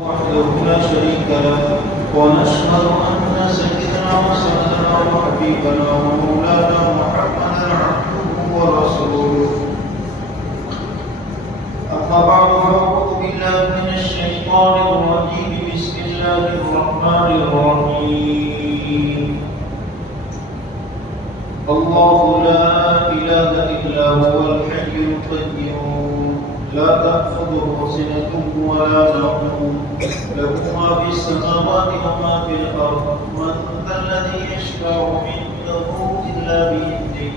وحده لا شريك له ونشهد أن سيدنا وسندنا وحبيبنا ومولانا محمدا عبده ورسوله أما بعد فأعوذ بالله من الشيطان الرجيم بسم الله الرحمن الرحيم الله لا إله إلا هو الحي القيوم لا تأخذه سنة ولا نوم له ما في السماوات وما في الأرض من ذا الذي يشفع عنده إلا بإذنه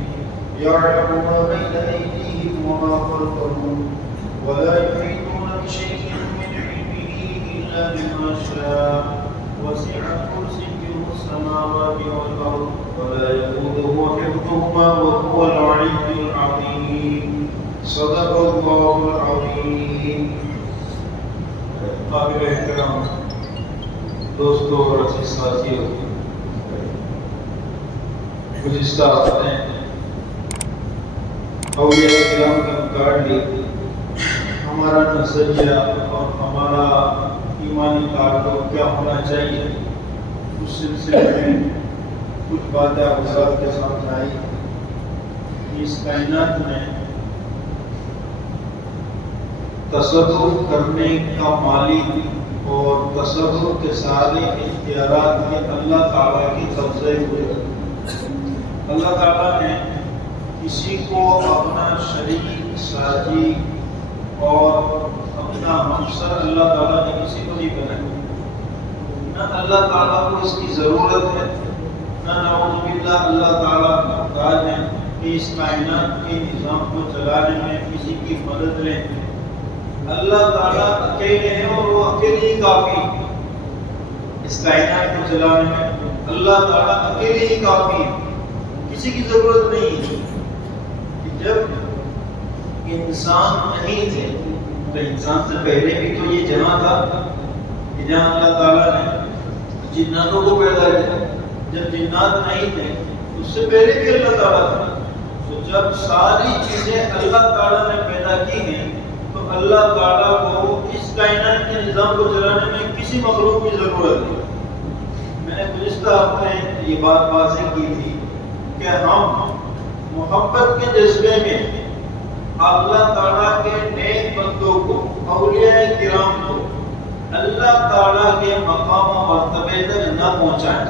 يعلم ما بين أيديهم وما خلفهم ولا يحيطون بشيء من علمه إلا بما شاء وسع كرسيه السماوات والأرض ولا يؤوده حفظهما وهو العلي العظيم صدق الله العظيم. قابل احترام دوستوں اور عزیز ساتھیوں، گزشتہ ہفتے اولیاء کرام کے متعلق ہمارا نظریہ اور ہمارا ایمانی تعلق کیا ہونا چاہیے، اس سلسلے میں کچھ باتیں آپ کے سامنے آئی. اس کائنات میں تصرف کرنے کا مالک اور تصرف کے سارے اختیارات یہ اللہ تعالیٰ کی قبضے ہوئے. اللہ تعالیٰ نے کسی کو اپنا شریک ساجی اور اپنا ہمسر اللہ تعالیٰ نے کسی کو نہیں بنایا. نہ اللہ تعالیٰ کو اس کی ضرورت ہے، نہ نعوذ باللہ اللہ تعالیٰ محتاج ہے کہ اس کائنات کے نظام کو چلانے میں کسی کی مدد لیں. اللہ تعالیٰ اکیلے ہیں اور وہ اکیلے ہی کافی. اس کائنات کو چلانے میں اللہ تعالیٰ اکیلے ہی کافی ہے، کسی کی ضرورت نہیں ہے. جب انسان نہیں تھے تو انسان سے پہلے بھی تو یہ جہاں تھا کہ جہاں اللہ تعالیٰ نے جناتوں کو پیدا کیا. جب جنات نہیں تھے اس سے پہلے بھی اللہ تعالیٰ تھا. تو جب ساری چیزیں اللہ تعالیٰ نے پیدا کی ہیں تو اللہ تعالیٰ کو اس کائنات کے نظام کو چلانے میں کسی مخلوق کی ضرورت ہے. میں نے گزشتہ ہفتے یہ بات واضح کی تھی کہ ہم محبت کے جذبے میں اللہ تعالیٰ کے نیک بندوں کو، اولیاء کرام کو اللہ تعالیٰ کے مقام و مرتبے تک نہ پہنچائیں،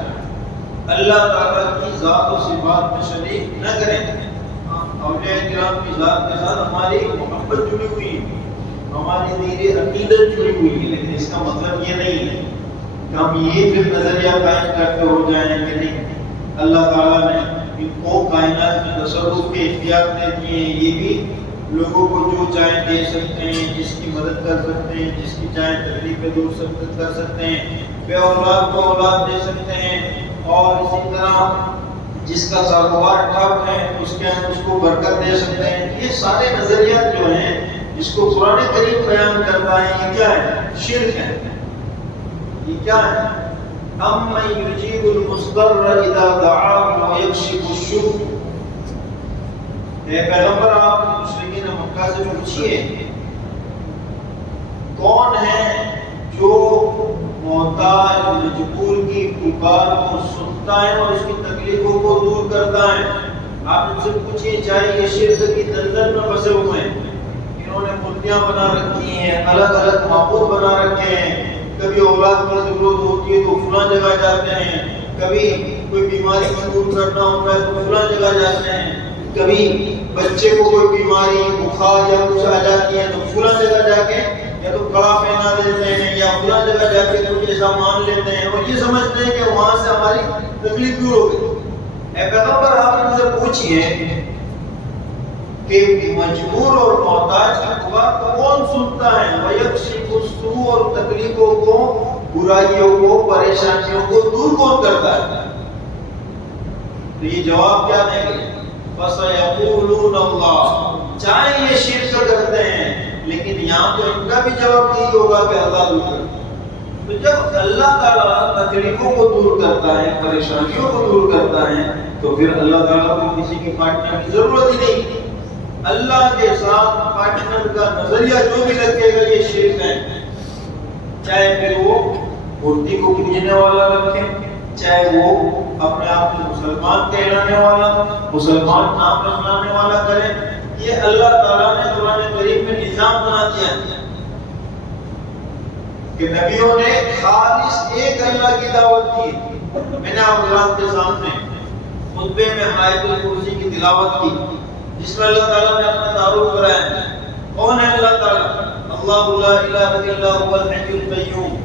اللہ تعالیٰ کی ذات و صفات میں شریک نہ کریں. اولیاء کرام کی ذات کے ساتھ ہماری محبت جڑی ہوئی ہے، ہماری دینی عقیدت جڑی ہوئی ہے، لیکن اس کا مطلب یہ نہیں ہے کہ ہم یہ پھر نظریہ قائم کرتے ہو جائیں کہ نہیں اللہ تعالیٰ نے ان کو کائنات میں تصرف کے اختیار دے دیے ہیں، یہ بھی لوگوں کو جو چاہیں دے سکتے ہیں، جس کی مدد کر سکتے ہیں، جس کی چاہیں تکلیفیں دور کر سکتے ہیں، بے اولاد کو اولاد دے سکتے ہیں، اور اسی طرح جس کا کاروبار ٹھپ ہے اس کو برکت دے سکتے ہیں. یہ سارے نظریات جو ہیں جس کو قرآن کریم بیان کرتا ہے، یہ کیا ہے؟ شرک ہے. یہ کیا ہے؟ اَمَّن يُجِيبُ الْمُضْطَرَّ إِذَا دَعَاهُ وَيَكْشِفُ السُّوءَ. اے پیغمبر آپ مشرکین مکہ سے پوچھئے کون ہے جو محتاج مجبور کی پکار کو سنتا ہے اور اس کی تکلیفوں کو دور کرتا ہے. آپ ان سے پوچھئے چاہے یہ شرک کی دلدل میں پھنسے ہوئے ہیں، انہوں نے مورتیاں بنا رکھی ہیں، الگ الگ معبود بنا رکھے ہیں، کبھی اولاد کی ضرورت ہوتی ہے تو فلاں جگہ جاتے ہیں، کبھی کوئی بیماری کو دور کرنا ہوتا ہے تو فلاں جگہ جاتے ہیں، کبھی بچے کو کوئی بیماری بخار یا کچھ آ جاتی ہے تو فلاں جگہ جا کے یا تو کڑا پہنا دیتے ہیں یا فلاں جگہ جا کے کچھ ایسا مان لیتے ہیں اور یہ سمجھتے ہیں کہ وہاں سے ہماری تکلیف دور ہو گئی. اے پیغمبر آپ ان سے پوچھئے کہ مجبور اور محتاج کی پکار کو کون سنتا ہے؟ وَيَكْشِفُ السُّوءَ، اور تکلیفوں کو، برائیوں کو، پریشانیوں کو دور کون کرتا ہے؟ تو یہ جواب کیا دیں گے؟ فَسَيَقُولُونَ اللَّهُ. چاہے یہ شرک کرتے ہیں لیکن یہاں تو ان کا بھی جواب یہی ہوگا کہ اللہ دور کرتا ہے. تو جب اللہ تعالیٰ تکلیفوں کو دور کرتا ہے، پریشانیوں کو دور کرتا ہے، تو پھر اللہ تعالیٰ کو کسی کے پارٹنر کی ضرورت ہی نہیں. اللہ کے ساتھ پارٹنر کا نظریہ جو بھی رکھے گا یہ شرک ہے. چاہے پھر وہ مورتی کو پوجنے والا رکھے، چاہے وہ اپنے آپ کو مسلمان کہلانے والا، مسلمان نام رکھلانے والا کرے، یہ اللہ تعالیٰ نے قرآن کریم میں نظام بنا دیا کہ نبیوں نے خالص ایک اللہ کی دعوت کی۔ میں نے آپ حضرات کے سامنے خطبے میں آیت الکرسی کی تلاوت کی، جس میں اللہ تعالیٰ نے اپنا تعارف کرایا۔ کون ہے اللہ تعالیٰ؟ اللہ لا الہ الا هو الحی القیوم،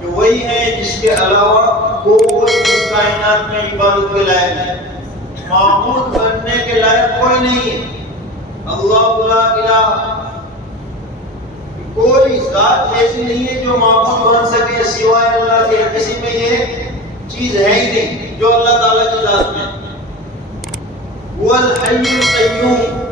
کہ وہی ہے جس کے علاوہ کوئی اس کائنات میں عبادت کے لائق ہے، معبود بننے کے لائق کوئی نہیں ہے۔ اللہ لا الہ، کوئی ذات ایسی نہیں ہے جو معبود بن سکے سوائے اللہ کے، کسی میں یہ چیز ہے ہی نہیں جو اللہ تعالیٰ کی ذات میں۔ وہ الحی القیوم،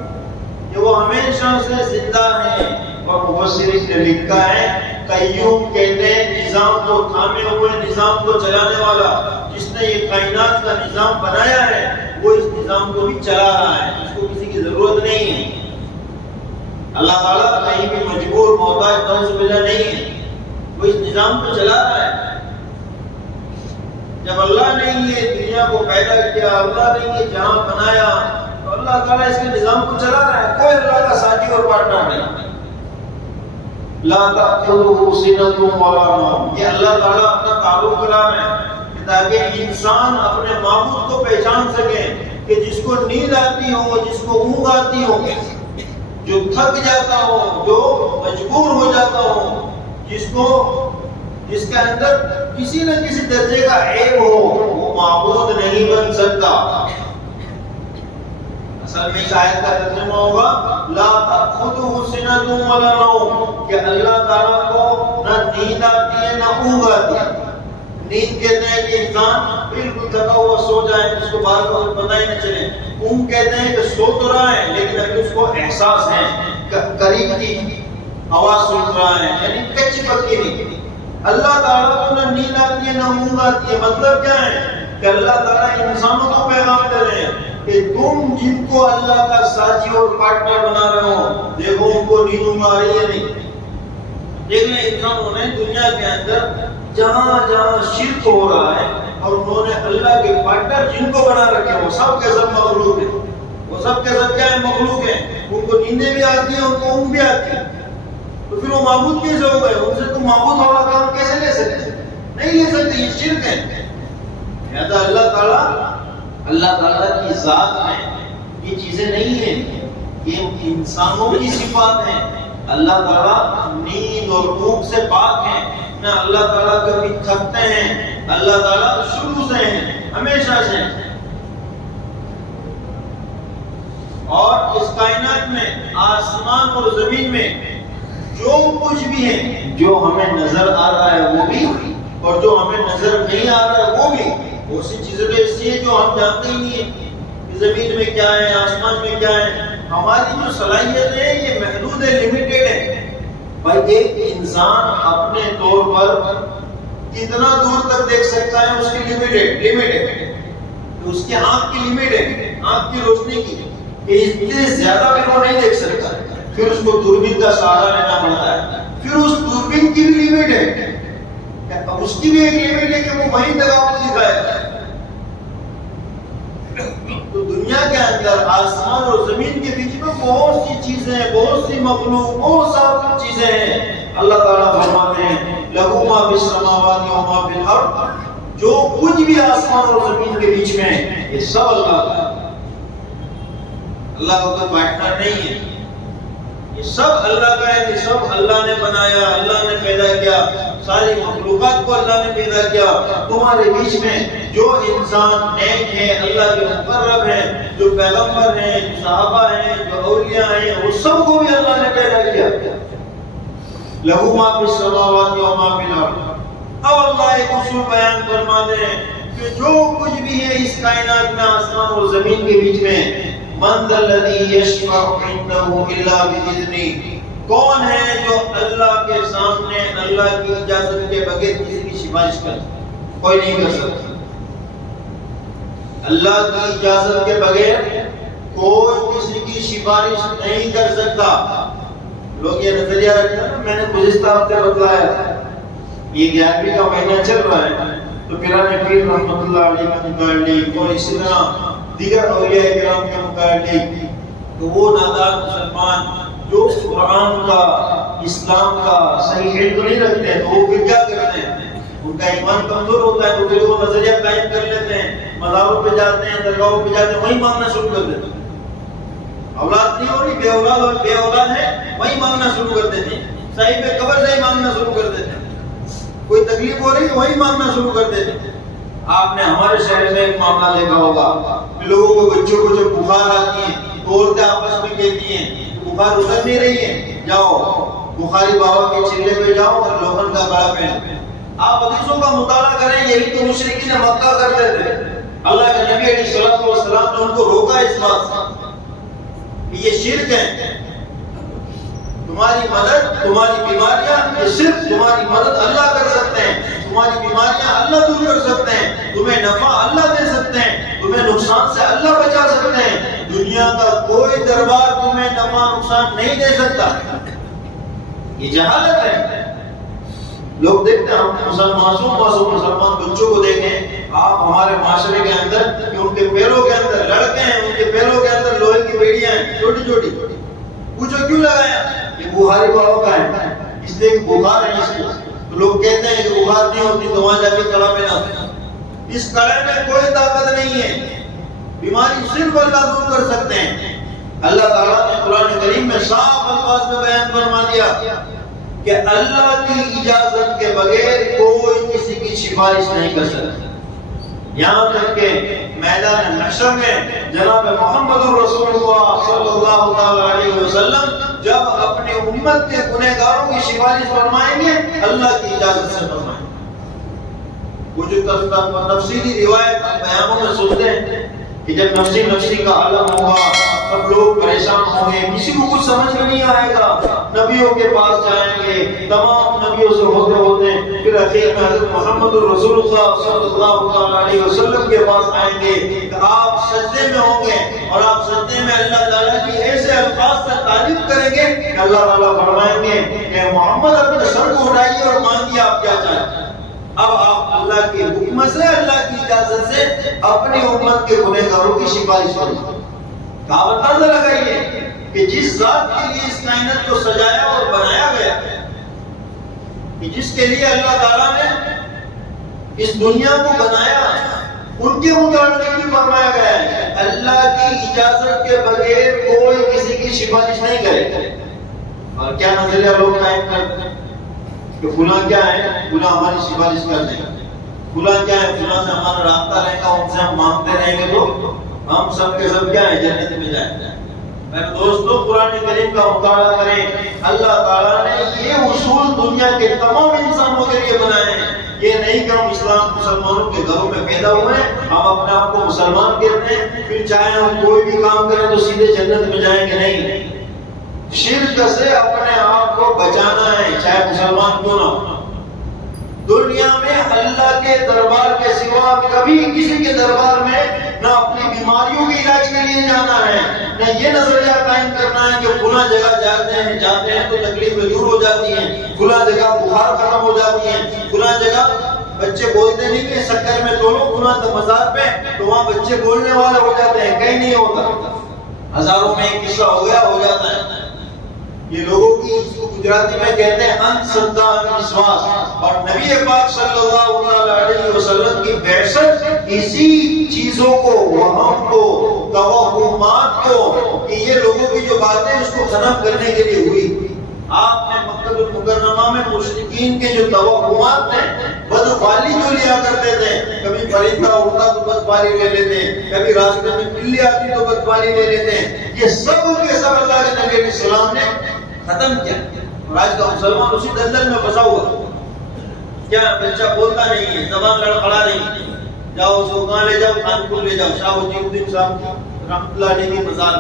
کہ وہ ہمیشہ سے زندہ ہے، اور مفسرین نے لکھا ہے قیوم کہتے ہیں نظام کو تھامے ہوئے، نظام کو چلانے والا، جس نے یہ کائنات کا نظام بنایا ہے وہ اس نظام کو بھی چلا رہا ہے، اس کو کسی کی ضرورت نہیں ہے۔ اللہ تعالیٰ کہیں بھی مجبور محتاج نعوذ باللہ نہیں ہے، وہ اس نظام کو چلا رہا ہے۔ جب اللہ نے یہ دنیا کو پیدا کیا، اللہ نے یہ جہاں بنایا، تو اللہ تعالیٰ اس کے نظام کو چلا رہا ہے، کوئی اللہ کا ساتھی اور پارٹنر نہیں۔ لا تأخذه سنة ولا نوم، یہ اللہ تعالیٰ اپنا تعارف کرا رہے ہیں تاکہ انسان اپنے معبود کو پہچان سکے، کہ جس کو نیند آتی ہو، جس کو اونگ آتی ہو، جو تھک جاتا ہو، جو مجبور ہو جاتا ہو، جس کے اندر کسی نہ کسی درجے کا عیب ہو، وہ معبود نہیں بن سکتا۔ اصل میں اس آیت کا ترجمہ ہوگا لا تأخذه سنة ولا نوم، کہ اللہ تعالیٰ کو نہ نیند آتی ہے نہ اونگ آتی ہے۔ نیند کہتے ہیں کہ انسان بالکل تھکا ہوا سو جائے، جس کو بار بار پتہ ہی نہ چلے۔ اونگ کہتے ہیں کہ سو تو رہا ہے لیکن ابھی اس کو احساس ہے، قریب کی آواز سن رہا ہے، یعنی کچی پکی نہیں۔ اللہ تعالیٰ کو نہ نیند آتی ہے نہ اونگ آتی ہے۔ مطلب کیا ہے کہ اللہ تعالیٰ انسانوں کو پیغام دے رہے ہیں کہ تم جن کو اللہ کا ساتھی اور پارٹنر بنا رہے ہو، دیکھو ان کو نیند اونگ آ رہی ہے نہیں۔ دیکھ لیں انسانوں نے دنیا کے اندر جہاں جہاں شرک ہو رہا ہے، اور انہوں نے اللہ کے پارٹنر جن کو بنا رکھے وہ سب کے سب مخلوق ہیں، وہ سب کے سب کیا ہے؟ مخلوق ہیں۔ ان کو نیندیں بھی آتی ہیں، ان کو اونگ بھی آتی ہے، تو پھر وہ معبود کیسے ہو گئے؟ ان سے تم معبود والا کام کیسے لے سکتے؟ نہیں لے سکتے، یہ شرک ہے۔ لہذا اللہ تعالیٰ کی ذات میں یہ چیزیں نہیں ہیں، یہ انسانوں کی صفات ہیں۔ اللہ تعالیٰ نیند اور اونگ سے پاک ہیں، نہ اللہ تعالیٰ کبھی تھکتے ہیں۔ اللہ تعالیٰ شروع سے ہیں، ہمیشہ سے ہیں۔ اور اس کائنات میں آسمان اور زمین میں جو کچھ بھی ہے، جو ہمیں نظر آ رہا ہے وہ بھی، اور جو ہمیں نظر نہیں آ رہا ہے وہ بھی، بہت سی چیزیں تو ایسی ہیں جو ہم جانتے ہی نہیں ہیں کہ زمین میں کیا ہے، آسمان میں کیا ہے۔ ہماری جو صلاحیت ہے یہ محدود ہے، لمیٹڈ ہے۔ بھائی ایک انسان اپنے طور پر کتنا دور تک دیکھ سکتا ہے، اس کی لمٹ ہے، اس کی آنکھ کی لمٹ ہے، آنکھ کی روشنی کی، کہ اس سے زیادہ بھی وہ نہیں دیکھ سکتا، پھر اس کو دوربین کا سہارا لینا پڑتا ہے۔ پھر اس دوربین کی بھی لمٹ ہے، اب اس کی بھی ایک لمٹ ہے کہ وہ وہیں تک آپ کو دکھائے۔ تو دنیا کے اندر آسمان اور زمین کے بیچ میں بہت سی چیزیں، بہت سی مخلوق، بہت ساری چیزیں ہیں۔ اللہ تعالیٰ فرماتے ہیں لہو ما فی السماوات و ما فی الارض، جو کچھ بھی آسمان اور زمین کے بیچ میں ہے یہ سب اللہ کا ہے۔ اللہ کا کوئی پارٹنر نہیں ہے، یہ سب اللہ کا ہے، یہ سب اللہ نے بنایا، اللہ نے پیدا کیا، ساری مخلوقات کو اللہ نے پیدا کیا۔ تمہارے بیچ میں جو انسان نیک ہے، اللہ کے مقرب ہیں، جو پیغمبر ہیں، جو صحابہ ہیں، جو اولیاء ہیں، وہ سب کو بھی اللہ نے پیدا کیا۔ لہو ما فی السماوات و ما فی الارض۔ اب اللہ ایک اصول بیان فرما دیں کہ جو کچھ بھی ہے اس کائنات میں، آسمان اور زمین کے بیچ میں، من ذا الذی یشفع عنده الا باذنہ، کون ہے جو اللہ کے سامنے اللہ کی اجازت کے بغیر کسی کی سفارش کرے؟ کوئی نہیں کر سکتا۔ اللہ کی اجازت کے بغیر کوئی کسی کی سفارش نہیں کر سکتا۔ لوگ یہ نظریہ رکھتے ہیں، میں نے گزشتہ ہفتے بتلایا یہ 11ویں کا مہینہ چل رہا ہے تو پیران پیر رحمۃ اللہ علیہ کا متعلق اور اسی طرح دیگر اولیاء کرام کے متعلق تو وہ نادان مسلمان جو قرآن کا اسلام کا صحیح علم نہیں رکھتے ہیں تو وہ پھر کیا کرتے ہیں؟ ان کا ایمان کمزور ہوتا ہے تو پھر وہ نظریہ قائم کر لیتے ہیں، مزاروں پہ جاتے ہیں، درگاہوں پہ جاتے ہیں، وہیں مانگنا شروع کر دیتے ہیں۔ اولاد نہیں ہو رہی، بے اولاد اور بے اولاد ہے، وہیں مانگنا شروع کر دیتے ہیں، صاحب قبر سے ہی مانگنا شروع کر دیتے ہیں، کوئی تکلیف ہو رہی ہے وہیں مانگنا شروع کر دیتے ہیں۔ آپ نے ہمارے شہر میں ایک معاملہ دیکھا ہوگا، لوگوں کو بچوں کو جب بخار آتی ہے تو عورتیں آپس میں کہتی ہیں بخار اتر نہیں رہی ہے، جاؤ بخاری بابا کے چلے پہ جاؤ اور لوہن کا کڑا پہن۔ آپ حدیثوں کا مطالعہ کریں، یہی تو مشرکین مکہ کرتے تھے۔ اللہ کے نبی علیہ الصلوۃ والسلام نے ان کو روکا اس بات سے کہ یہ شرک ہے، تمہاری مدد، تمہاری بیماریاں، یہ صرف تمہاری مدد اللہ کر سکتے ہیں، تمہاری بیماریاں اللہ دور کر سکتے ہیں، تمہیں نفع اللہ دے سکتے ہیں، تمہیں نقصان سے اللہ بچا سکتے ہیں، دنیا کا کوئی دربار تمہیں نفع نقصان نہیں دے سکتا۔ یہ جہالت ہے۔ لوگ دیکھتے ہیں ہم معصوم مسلمان بچوں کو دیکھیں، آپ ہمارے معاشرے کے اندر کہ ان کے پیروں کے اندر لڑکے ہیں، ان کے پیروں کے اندر لوہے کی بیڑیاں ہیں چھوٹی چھوٹی، پوچھو کیوں لگایا؟ یہ بخاری بابا کا ہے، اس لیے بخار ہے اس کو، تو لوگ کہتے ہیں کہ بخار نہیں ہوتی تو وہاں جا کے کڑا پہنا۔ اس کڑے میں کوئی طاقت نہیں ہے، بیماری صرف اللہ دور کر سکتے ہیں۔ اللہ تعالیٰ نے قرآن کریم میں صاف الفاظ میں بیان فرما دیا کہ اللہ کی اجازت کے بغیر کوئی کسی کی سفارش نہیں کر سکتا۔ یہاں تک کہ میدان محشر میں جناب محمد رسول اللہ صلی اللہ تعالی علیہ وسلم جب اپنے امت کے گنہگاروں کی سفارش فرمائیں گے اللہ کی اجازت سے فرمائیں گے۔ وہ جو تفصیلی روایت بیانوں میں سنتے ہیں کہ جب نفسی نفسی کا عالم ہوگا، سب لوگ پریشان ہوں گے، کسی کو کچھ سمجھ میں نہیں آئے گا، نبیوں کے پاس جائیں گے، تمام نبیوں سے ہوتے ہوتے پھر اخیر میں حضرت محمد رسول اللہ صلی اللہ علیہ وسلم کے پاس آئیں گے کہ آپ سجدے میں ہوں گے اور آپ سجدے میں اللہ تعالیٰ کی ایسے الفاظ سے تعریف کریں گے کہ اللہ تعالیٰ فرمائیں گے کہ محمد اپنے سر کو اٹھائیے اور مانگیے آپ کیا چاہتے ہیں۔ اب آپ اللہ کے حکم سے، اللہ کی اجازت سے اپنی امت کے گنہگاروں کی سفارش کریں۔ آپ اندازہ لگائیے کہ جس ذات کے لیے اس کائنات کو سجایا اور بنایا گیا، کہ جس کے لیے اللہ تعالیٰ نے اس دنیا کو بنایا، ان کے متعلق بھی فرمایا گیا ہے اللہ کی اجازت کے بغیر کوئی کسی کی سفارش نہیں کرے۔ اور کیا نظریہ لوگ قائم کرتے ہیں کہ فلاں کیا ہے، فلاں ہماری سفارش کر دیں گے، فلاں کیا ہے، فلاں سے ہمارا رابطہ رہے گا، ان سے ہم مانگتے رہیں گے تو ہم سب کے سب کیا ہے، جنت میں جائیں گے۔ میرے دوستو، قرآن کریم کا مطالعہ کریں، اللہ تعالیٰ نے یہ اصول دنیا کے تمام انسانوں کے لیے بنائے ہیں۔ یہ نہیں کہ ہم اسلام مسلمانوں کے گھروں میں پیدا ہوئے ہیں، ہم اپنے آپ کو مسلمان کہتے ہیں، پھر چاہے ہم کوئی بھی کام کریں تو سیدھے جنت میں جائیں گے، نہیں۔ شرک سے اپنے آپ کو بچانا ہے، چاہے مسلمان کیوں نہ ہو۔ دنیا میں اللہ کے دربار کے سوا کبھی کسی کے دربار میں نہ اپنی بیماریوں کے علاج کے لیے جانا ہے، نہ یہ نظریہ قائم کرنا ہے کہ فلاں جگہ جاتے ہیں تو تکلیفیں دور ہو جاتی ہیں، فلاں جگہ بخار ختم ہو جاتی ہیں، فلاں جگہ بچے بولتے نہیں کہ شکر میں تولو فلاں مزار پہ تو وہاں بچے بولنے والے ہو جاتے ہیں، کہیں نہیں ہوتا، ہزاروں میں ایک قصہ ہو گیا، ہو جاتا ہے۔ یہ لوگوں کی، اس کو گجراتی میں کہتے ہیں اندھشردھا وشواس، اور نبی پاک صلی اللہ علیہ وسلم کی بعثت اسی چیزوں کو، وہم کو، توہمات کو، کہ یہ لوگوں کی جو باتیں اس کو ختم کرنے کے لیے ہوئی۔ آپ نے مکہ المکرمہ میں مشرکین کے جو توہمات ہیں، بدفعلی جو لیا کرتے تھے، کبھی پرندہ اڑتا تو بدفعلی لے لیتے، کبھی راستے میں بلی آتی تو بدفعلی لے لیتے، یہ سب کے سب اللہ کے نبی علیہ السلام نے ختم کیا۔ اور آج کا مسلمان اسی دلدل میں پھنسا ہوا، کیا بچہ بولتا نہیں ہے، زبان لڑکھڑا نہیں، جاؤ اس کو کہاں لے جاؤ، کانپور لے جاؤ، شاہ وجیہ الدین صاحب رحمۃ اللہ علیہ کی مزار،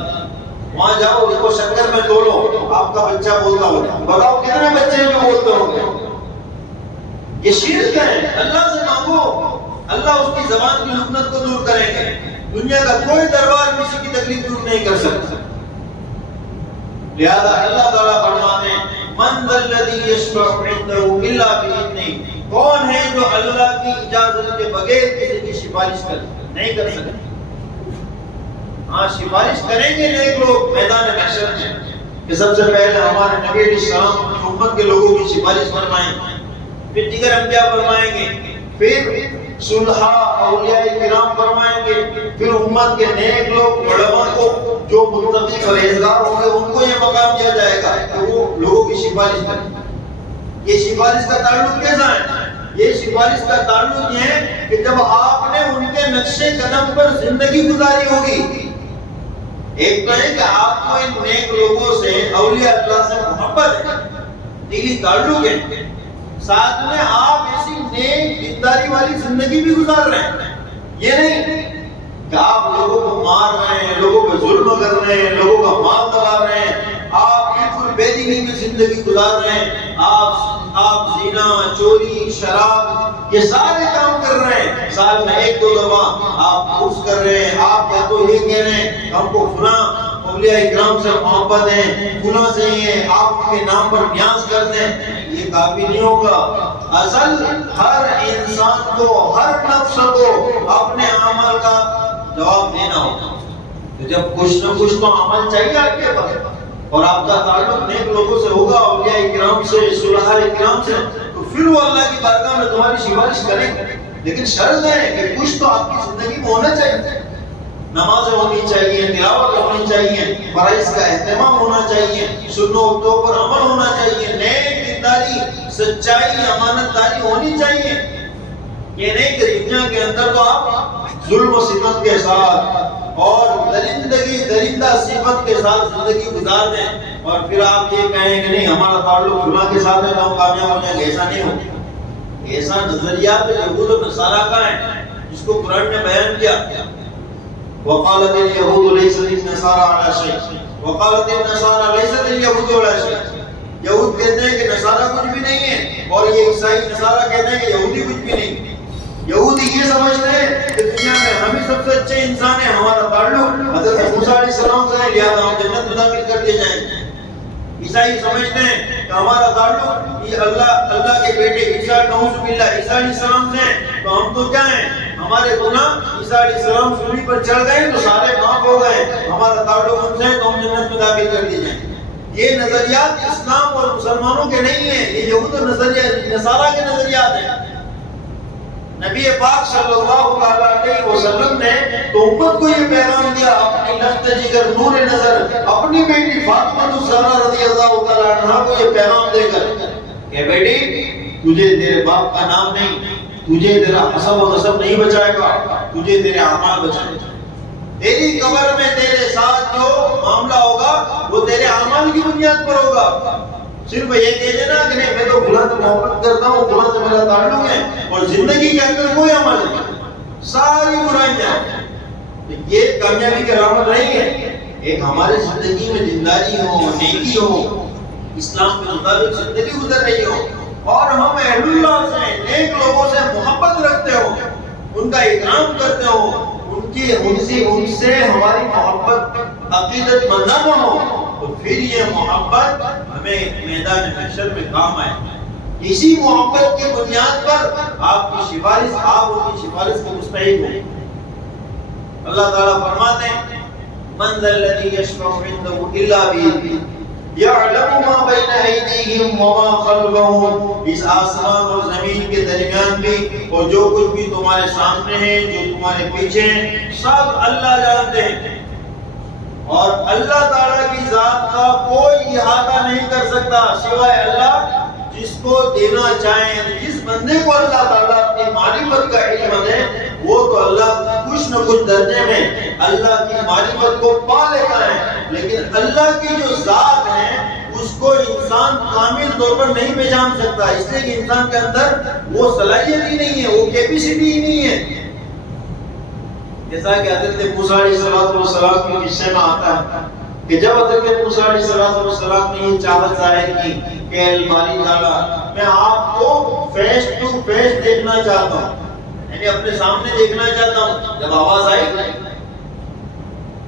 وہاں جاؤ، اس کو شکر میں تولو، آپ کا بچہ بولتا ہوگا، بتاؤ کتنے بچے ہیں جو بولتے ہوں گے؟ یہ شرک ہے۔ اللہ سے مانگو، اللہ اس کی زبان کی لکنت کو دور کریں گے۔ دنیا کا کوئی دربار کسی کی تکلیف دور نہیں کر سکتا۔ لہذا اللہ تعالیٰ فرماتے ہیں من ذا الذی یشفع عنده الا باذنہ، کون ہے جو اللہ کی اجازت کے بغیر کسی کی سفارش نہیں کر سکتے؟ ہاں سفارش کریں گے نیک لوگ میدان محشر میں کہ سب سے پہلے ہمارے نبی علیہ السلام اپنی امت کے لوگوں کی سفارش فرمائیں، پھر دیگر انبیاء فرمائیں گے، پھر صلحاء اولیاء کرام فرمائیں گے، پھر امت کے نیک لوگ علماء کو جو متقی پرہیزگار ہوں گے ان کو یہ مقام دیا جائے گا کہ وہ لوگوں کی سفارش کریں۔ یہ سفارش کا تعلق کیسا ہے؟ یہ سفارش کا تعلق یہ ہے کہ جب آپ نے ان کے نقش قدم پر زندگی گزاری ہوگی، ایک تو ہے کہ آپ کو ان نیک لوگوں سے اولیاء اللہ سے محبت ہے، دلی تعلق ہے، ساتھ میں آپ ایسی نیک دینداری والی زندگی بھی گزار رہے ہیں۔ یہ نہیں کہ آپ لوگوں کو مار رہے ہیں، لوگوں پہ ظلم کر رہے ہیں، لوگوں کا مال دبا رہے ہیں، آپ بالکل بے دینی کی زندگی گزار رہے ہیں، آپ زنا، چوری، شراب یہ سارے کام کر رہے ہیں، سال میں ایک دو دفعہ آپ عرس کر رہے ہیں، آپ یا تو یہ کہہ رہے ہیں ہم کو فلاں اولیاء اکرام سے محبت ہے، فلاں سے یہ آپ ان کے نام پر نیاز کرتے ہیں، یہ کافی نہیں ہوگا۔ اصل ہر انسان کو، ہر نفس کو اپنے عمل کا جواب دینا ہوگا، تو جب کچھ نہ کچھ تو عمل چاہیے آپ کے پاس، اور آپ کا تعلق نیک لوگوں سے ہوگا، اولیاء اکرام سے، صلحاء اکرام سے، تو پھر وہ اللہ کی بارگاہ میں تمہاری سفارش کریں گے، لیکن شرط ہے کہ کچھ تو آپ کی زندگی میں ہونا چاہیے، نمازیں ہونی چاہیے، تلاوت ہونی چاہیے، فرائض کا اہتمام ہونا چاہیے، سنتوں پر عمل ہونا چاہیے، نیک دینداری، سچائی، امانت داری ہونی چاہیے۔ یہ نہیں کہ دنیا کے اندر تو آپ ظلم و ستم کے ساتھ اور درندہ صفت کے ساتھ زندگی گزار دیں اور پھر آپ یہ کہیں کہ نہیں ہمارا تعلق فلاں کے ساتھ ہے تو ہم کامیاب ہو جائیں گے، ایسا نہیں ہوگا۔ ایسا نظریات یہود و نصارہ کا ہے جس کو قرآن نے بیان کیا، وقالت اليهود ليست النصارى على شيء وقالت النصارى ليست اليهود على شيء، یہود کہتے ہیں کہ نصارہ کچھ بھی نہیں ہے اور یہ عیسائی نصارہ کہتے ہیں کہ یہودی کچھ بھی نہیں۔ یہودی یہ سمجھتے ہیں کہ دنیا میں ہم ہی سب سے اچھے انسان ہیں، ہمارا تعلق حضرت موسیٰ علیہ السلام سے ہے لہذا ہم جنت میں داخل کر دیے جائیں گے۔ عیسائی سمجھتے ہیں کہ ہمارا تعلق یہ اللہ کے بیٹے عیسیٰ نعوذ باللہ عیسیٰ علیہ السلام سے ہے تو ہم تو کیا ہیں، ہمارے گناہ عیسیٰ علیہ السلام صلیب پر چڑھ گئے تو سارے معاف ہو گئے، ہمارا تعلق ان سے ہے تو ہم جنت میں داخل کر دیے جائیں گے۔ یہ نظریات اسلام اور مسلمانوں کے نہیں ہیں، یہ یہود و نصارہ کے نظریات ہیں۔ نبی پاک صلی اللہ علیہ وسلم نے تو امت کو یہ پیغام دیا اپنی لخت جگر نور نظر اپنی بیٹی فاطمہ الزہرا رضی اللہ تعالی عنہا کو یہ پیغام دے کر کہ بیٹی تجھے تیرے باپ کا نام نہیں، تجھے تیرا حسب و نسب نہیں بچائے گا، تجھے تیرے اعمال بچائے گا۔ تیری قبر میں تیرے ساتھ جو معاملہ ہوگا وہ تیرے اعمال کی بنیاد پر ہوگا۔ صرف یہ کہہ دینا کہ نہیں میں تو فلاں سے محبت کرتا ہوں، فلاں سے میرا تعلق ہے اور زندگی کے اندر کوئی عمل نہیں، ساری برائیاں، یہ کامیابی کی علامت نہیں ہے۔ ایک ہمارے زندگی میں دینداری ہو، نیکی ہو، اسلام کے مطابق زندگی گزر رہی ہو اور ہم اہل اللہ سے، نیک لوگوں سے محبت رکھتے ہو، ان کا اکرام کرتے ہو، ان سے ہماری محبت عقیدت مندانہ ہو، تو پھر یہ محبت ہمیں میدان محشر میں کام آئے۔ اسی محبت کی بنیاد پر آپ کی سفارش، آپ ان کی سفارش کے مستحق ہیں۔ اللہ تعالیٰ فرماتے ہیں من ذا الذی یشفع عنده الا بإذنہ یعلم ما بین ایدیہم وما خلفہم، اس آسمان اور زمین کے درمیان بھی اور جو کچھ بھی تمہارے سامنے ہے، جو تمہارے پیچھے ہیں، سب اللہ جانتے ہیں، اور اللہ تعالیٰ کی ذات کا کوئی احاطہ نہیں کر سکتا سوائے اللہ جس کو دینا چاہیں۔ جس بندے کو اللہ تعالیٰ اپنی معرفت کا علم دے وہ تو اللہ کچھ نہ کچھ درجے میں اللہ کی معرفت کو پا لیتا ہے، لیکن اللہ کی جو ذات ہے اس کو انسان کامل طور پر نہیں پہچان سکتا، اس لیے کہ انسان کے اندر وہ صلاحیت ہی نہیں ہے، وہ کیپیسٹی ہی نہیں ہے۔ جیسا کہ حضرت موسیٰ علیہ السلام کے قصے میں آتا ہے کہ جب حضرت موسیٰ علیہ السلام نے یہ چاہت ظاہر کی کہ اے الباری تعالیٰ میں آپ کو فیس ٹو فیس دیکھنا چاہتا ہوں، یعنی اپنے سامنے دیکھنا چاہتا ہوں، جب آواز آئی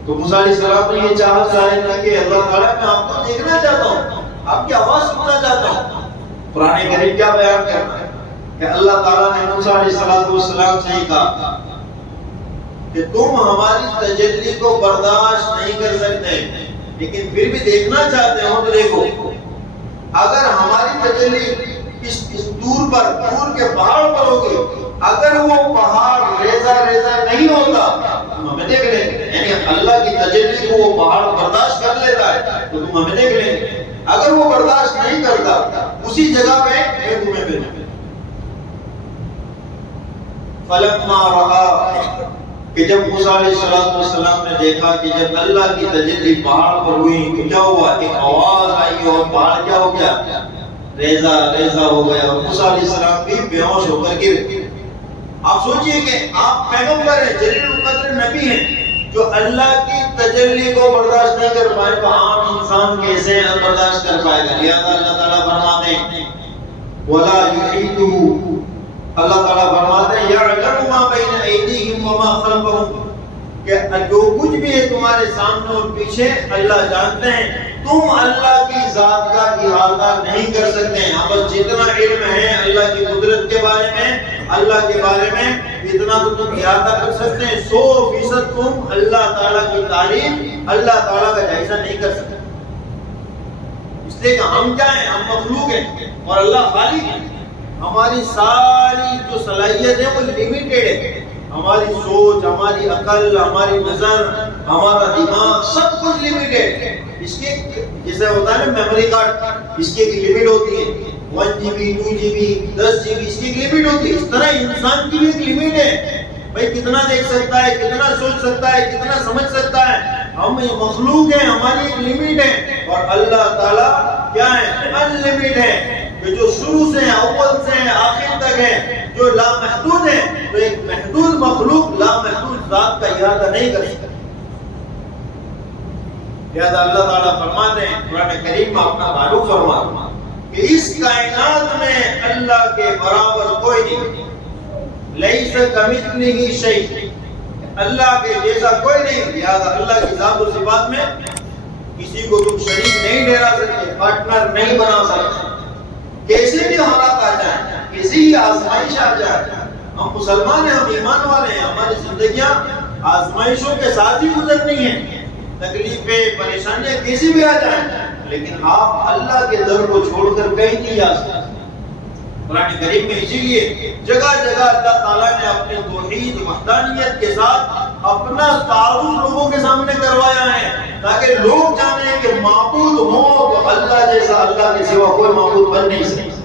تو موسیٰ علیہ السلام نے یہ چاہت ظاہر کی کہ اللہ تعالیٰ میں آپ کو دیکھنا چاہتا ہوں، آپ کی آواز سننا چاہتا ہوں۔ قرآن کریم کیا بیان کرنا ہے کہ اللہ تعالیٰ نے موسیٰ علیہ السلام سے ہی کہا کہ تم ہماری تجلی کو برداشت نہیں کر سکتے، لیکن پھر بھی دیکھنا چاہتے ہو تو دیکھو، اگر ہماری تجلی اس دور پر، دور کے پہاڑ پر ہوگی، اگر وہ پہاڑ ریزہ ریزہ نہیں ہوتا تم ہمیں دیکھ لیں گے، یعنی اللہ کی تجلی کو وہ پہاڑ برداشت کر لیتا ہے تو تم ہمیں دیکھ لیں گے، اگر وہ برداشت نہیں کرتا اسی جگہ پہ میں تمہیں بھیجوں۔ فلما رہا کہ جب موسیٰ علیہ السلام نے دیکھا کہ جب اللہ کی تجلی پہاڑ پر ہوئی تو کیا ہوا، ایک آواز آئی اور پہاڑ کیا ہو گیا، ریزہ ریزہ ہو گیا، اور موسیٰ علیہ السلام بھی بے ہوش ہو کر گر گئے۔ آپ سوچئے کہ آپ پیغمبر ہیں، جلیل القدر نبی ہیں، جو اللہ کی تجلی کو برداشت نہیں کر پائے تو عام انسان کیسے برداشت کر پائے گا؟ لہذا اللہ تعالیٰ فرماتے ہیں وَلَا يُحِيطُهُ، اللہ تعالیٰ فرماتے ہیں يَعْلَمُ مَا بَيْنَ أَيْدِيهِمْ وَمَا خَلْفَهُمْ، کہ جو کچھ بھی ہے تمہارے سامنے اور پیچھے اللہ جانتے ہیں، تم اللہ کی ذات کا احاطہ نہیں کر سکتے ہیں۔ ہاں بس جتنا علم ہے اللہ کی قدرت کے بارے میں، اللہ کے بارے میں، اتنا تو تم احاطہ کر سکتے ہیں، 100% تم اللہ تعالیٰ کی تعریف، اللہ تعالیٰ کا جائزہ نہیں کر سکتے، اس لیے کہ ہم کیا ہیں، ہم مخلوق ہیں اور اللہ خالق ہے۔ ہماری ساری جو صلاحیت ہے وہ لیمیٹڈ ہے، ہماری سوچ، ہماری عقل، ہماری نظر، ہمارا دماغ، سب کچھ لیمیٹڈ ہے۔ اس کے جیسے ہوتا ہے نا میموری کارڈ، اس کی ایک لمٹ ہوتی ہے، 1 GB 2 GB 10 GB، اس کی ایک لمٹ ہوتی ہے۔ اس طرح انسان کی بھی ایک لمٹ ہے، بھائی کتنا دیکھ سکتا ہے، کتنا سوچ سکتا ہے، کتنا سمجھ سکتا ہے۔ ہم مخلوق ہیں، ہماری ایک لمٹ ہے، اور اللہ تعالیٰ کیا ہے، ان لمٹ ہے، کہ جو شروع سے اول سے آخر تک ہے، جو لامحدود ہے۔ تو ایک محدود مخلوق لامحدود ذات کا احاطہ نہیں کر سکتا۔ لہذا اللہ تعالیٰ فرماتے ہیں قرآن کریم میں اپنا تعارف فرماتا کہ اس کائنات میں اللہ کے برابر کوئی نہیں، لیس کمثلہ شیء، اللہ کے جیسا کوئی نہیں۔ لہذا اللہ کی ذات و صفات میں کسی کو تم شریک نہیں ٹھہرا سکتے، پارٹنر نہیں بنا سکتے۔ کیسے بھی حالات آ جائیں، کسی بھی آزمائش آ جائے، ہم مسلمان ہیں، ہم ایمان والے ہیں، ہماری زندگیاں آزمائشوں کے ساتھ ہی گزرنی ہیں، تکلیفیں پریشانیاں کیسی بھی آ جائیں، لیکن آپ اللہ کے در کو چھوڑ کر کہیں نہیں جا سکتے۔ قرآن کریم میں اسی لیے جگہ جگہ اللہ تعالیٰ نے اپنے توحید وحدانیت کے ساتھ اپنا تعارف لوگوں کے سامنے کروایا ہے، تاکہ لوگ جانیں کہ معبود ہو تو اللہ جیسا، اللہ کے سوا کوئی معبود بن نہیں سکتا۔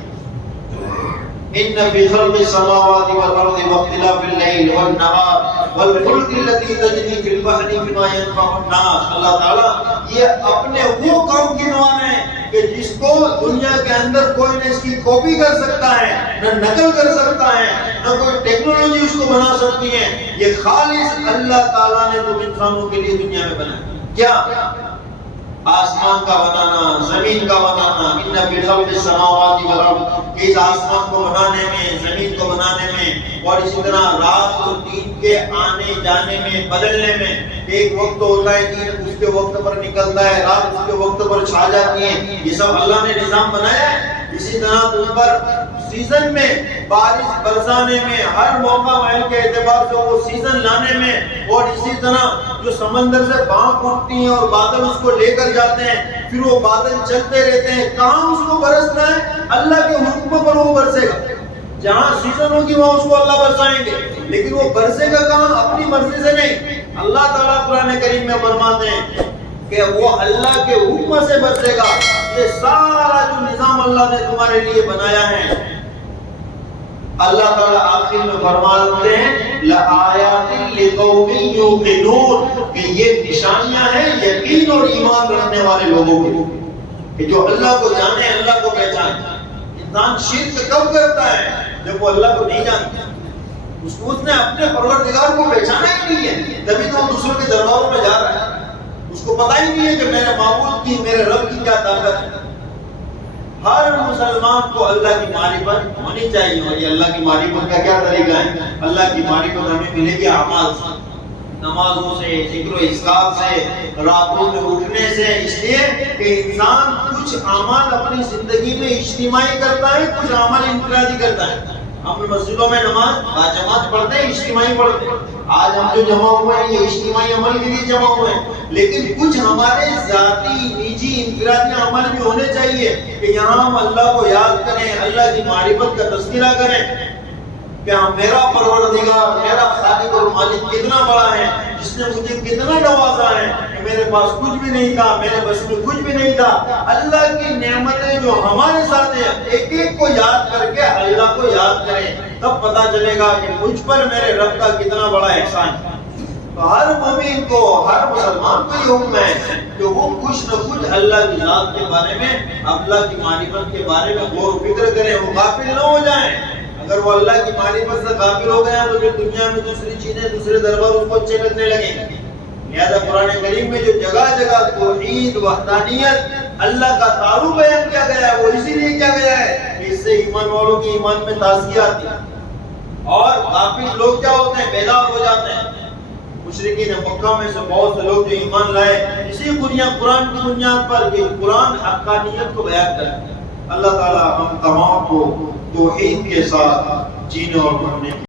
ان فی خلق السماوات والارض واختلاف الليل والنهار والفلك التي تجري في البحر بما ينفع الناس، اللہ تعالیٰ یہ اپنے وہ کام گنوانے ہیں کہ جس کو دنیا کے اندر کوئی نہ اس کی کاپی کر سکتا ہے، نہ نقل کر سکتا ہے، نہ کوئی ٹیکنالوجی اس کو بنا سکتی ہے۔ یہ خالص اللہ تعالیٰ نے تو انسانوں کے لیے دنیا میں بنایا۔ کیا؟ آسمان کا بنانا، زمین کا بنانا، ان فی خلق السماوات والارض، اس آسمان کو بنانے میں، زمین کو بنانے میں، اور اسی طرح رات اور دن کے آنے جانے میں، بدلنے میں۔ ایک وقت ہوتا ہے دن اس کے وقت پر نکلتا ہے، رات اس کے وقت پر چھا جاتی ہے، یہ سب اللہ نے نظام بنایا ہے۔ اسی طرح تم پر سیزن میں بارش برسانے میں، ہر موقع محل کے اعتبار سے وہ سیزن لانے میں، اور اسی طرح جو سمندر سے بانگ اٹھتی ہیں اور بادل اس کو لے کر جاتے ہیں، پھر وہ بادل چلتے رہتے ہیں، کہاں اس کو برسنا ہے، اللہ کے حکم پر وہ برسے گا۔ جہاں سیزن ہوگی وہاں اس کو اللہ برسائیں گے، لیکن وہ برسے گا کہاں، اپنی مرضی سے نہیں۔ اللہ تعالیٰ قرآن کریم میں فرماتے ہیں کہ وہ اللہ کے حکم سے برسے گا۔ یہ سارا جو نظام اللہ نے تمہارے لیے بنایا ہے، اللہ تعالیٰ آخر میں فرماتے ہیں لَآیَاتٍ لِقَوْمٍ یُوقِنُونَ، کہ یہ نشانیاں ہیں یقین اور ایمان رکھنے والے لوگوں کے، کہ جو اللہ کو جانے، اللہ کو پہچانے۔ انسان شرک کب کرتا ہے؟ جب وہ اللہ کو نہیں جانتا، اس نے اپنے پروردگار کو پہچانا ہی نہیں ہے، تبھی تو وہ دوسروں کے درباروں میں جا رہا ہے، اس کو پتہ ہی نہیں ہے کہ میرے معبود کی، میرے رب کی کیا طاقت ہے۔ ہر مسلمان کو اللہ کی معرفت ہونی چاہیے، اور یہ اللہ کی معرفت کا کیا طریقہ ہے؟ اللہ کی معرفت ہمیں ملے گی اعمال سے۔ نمازوں سے، ذکر و اذکار سے، راتوں میں اٹھنے سے، اس لیے کہ انسان کچھ اعمال اپنی زندگی میں اجتماعی کرتا ہے، کچھ اعمال انفرادی کرتا ہے۔ ہم مسجدوں میں نماز باجماعت پڑھتے ہیں، اجتماعی پڑھتے ہیں۔ آج ہم جو جمع ہوئے ہیں یہ اجتماعی عمل کے لیے جمع ہوئے ہیں، لیکن کچھ ہمارے ذاتی نجی انفرادی عمل بھی ہونے چاہیے کہ یہاں ہم اللہ کو یاد کریں، اللہ کی معرفت کا تذکرہ کریں کہ میرا پروردگار، میرا خالق اور مالک کتنا بڑا ہے، جس نے مجھے کتنا نوازا ہے کہ میرے پاس کچھ بھی نہیں تھا، میرے بس میں کچھ بھی نہیں تھا۔ اللہ کی نعمتیں جو ہمارے ساتھ ہیں، ایک ایک کو یاد کر کے اللہ کو یاد کریں، تب پتہ چلے گا کہ مجھ پر میرے رب کا کتنا بڑا احسان ہے۔ تو ہر مومن کو، ہر مسلمان کو یہ حکم ہے کہ وہ کچھ نہ کچھ اللہ کی ذات کے بارے میں، اللہ کی معرفت کے بارے میں غور و فکر کریں، وہ غافل نہ ہو جائیں۔ اگر وہ اللہ کی معرفت سے غافل ہو گیا تو پھر دنیا میں دوسری چیزیں، دوسرے دربار اس کو اچھے لگنے لگیں گے۔ لہذا قرآن کریم میں جو جگہ جگہ توحید، وحدانیت، اللہ کا تعارف بیان کیا گیا ہے، وہ اسی لیے کیا گیا ہے کہ اس سے ایمان والوں کی ایمان میں تازگی آتی ہے اور غافل لوگ کیا ہوتے ہیں، بیدار ہو جاتے ہیں۔ مشرکین مکہ میں سے بہت سے لوگ جو ایمان لائے اسی قرآن کی بنیاد پر کہ قرآن حقانیت کو بیان کرتا ہے۔ اللہ تعالی ہم تمام کو توحید کے ساتھ جینے اور بننے کی